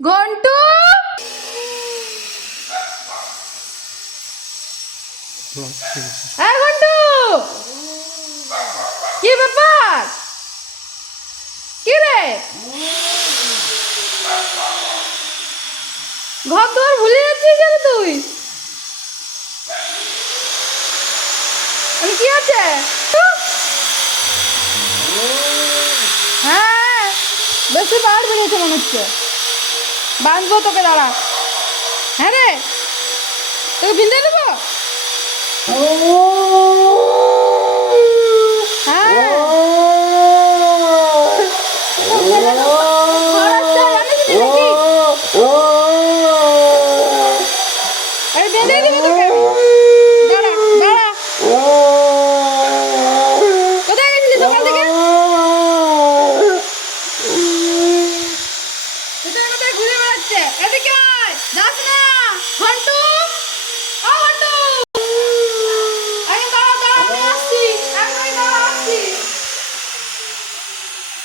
ঘন্টু হ্যাঁ ঘন্টু কি ব্যাপার কি রে ঘর দুয়ার ভুলে যাচ্ছিস কেন তুই কি আছে হ্যাঁ বেশি বার বেরিয়েছে মনে হচ্ছে বাঁধবো তোকে দাঁড়া হ্যাঁ রে তোকে বিন্দে দেবো হ্যাঁ বেঁধে দেবো তোকে দাঁড়া দাঁড়া কোথায় গেছিলি সকাল থেকে কোথায় কোথায় ঘুরে বেড়াচ্ছে এদিকে আয় যাস না ঘন্টু ও ঘন্টু দাঁড়া দাঁড়া আমি আসছি এখনই দাঁড়া আসছি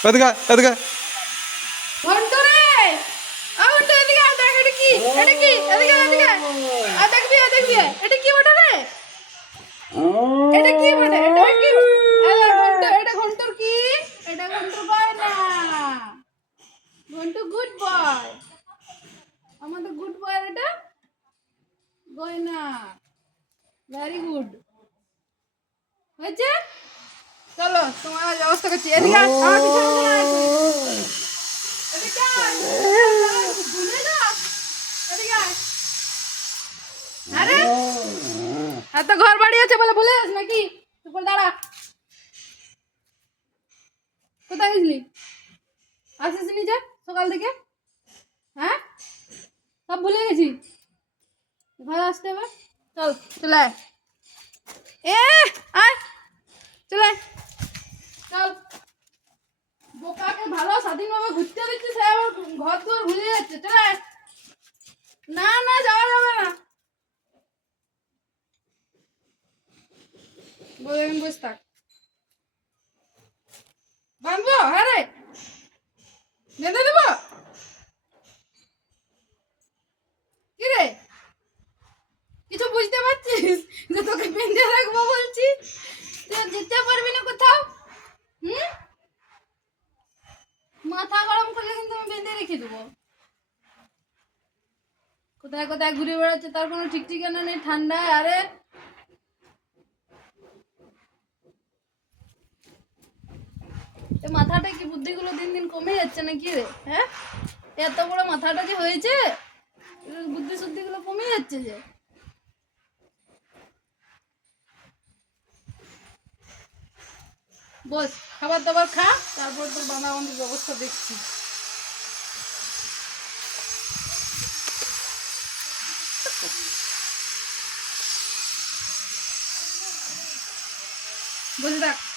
এদিকে ঘন্টু রে ও ঘন্টু এদিকে আয় দেখ এটা কি এদিকে আয় দেখবি এটা কি ওটা রে এটা কি বটে এটা কি এটা ঘন্টুর কি এটা ঘন্টুর গয়না ঘন্টু গুড বয় আমাদের গুড বয় এটা গয়না ভেরি গুড হয়েছে চলো তোমার ব্যবস্থা করছি এদিকে আমার পিছনে চলে আসো এদিকে ভুলে না এদিকে আরে এত ঘর বাড়ি আছে বলে ভুলে যাস নাকি তুই দাঁড়া কোথায় গেছিলি আসিসনি যে সকাল থেকে হ্যাঁ সব ভুলে গেছি ঘরে আসতে হবে চল চলে আয় আয় চলে আয় চল বোকাকে ভালো স্বাধীনভাবে ঘুরতে দিচ্ছে সে আবার ঘর দুয়ার ভুলে যাচ্ছে চলে আয় না না যাওয়া যাবে না বলে আমি বসে থাক বাঁধবো হ্যাঁ রে বেঁধে দেবো কি রে কিছু বুঝতে পারছিস যে তোকে বেঁধে রাখবো বলছি তুই যেতে পারবি না কোথাও মাথা গরম করলে কিন্তু আমি বেঁধে রেখে দেবো কোথায় কোথায় ঘুরে বেড়াচ্ছে তার কোনো ঠিক ঠিকানা নেই ঠান্ডায় আরে মাথাটা কি বুদ্ধিগুলো দিন দিন কমে যাচ্ছে না কি রে হ্যাঁ এত বড় মাথাটা যে হয়েছে বুদ্ধি শুদ্ধিগুলো কমে যাচ্ছে যে বস খাবার দাবার খা তারপর তোর বাঁধাবন্ধির ব্যবস্থা দেখছি বসে থাক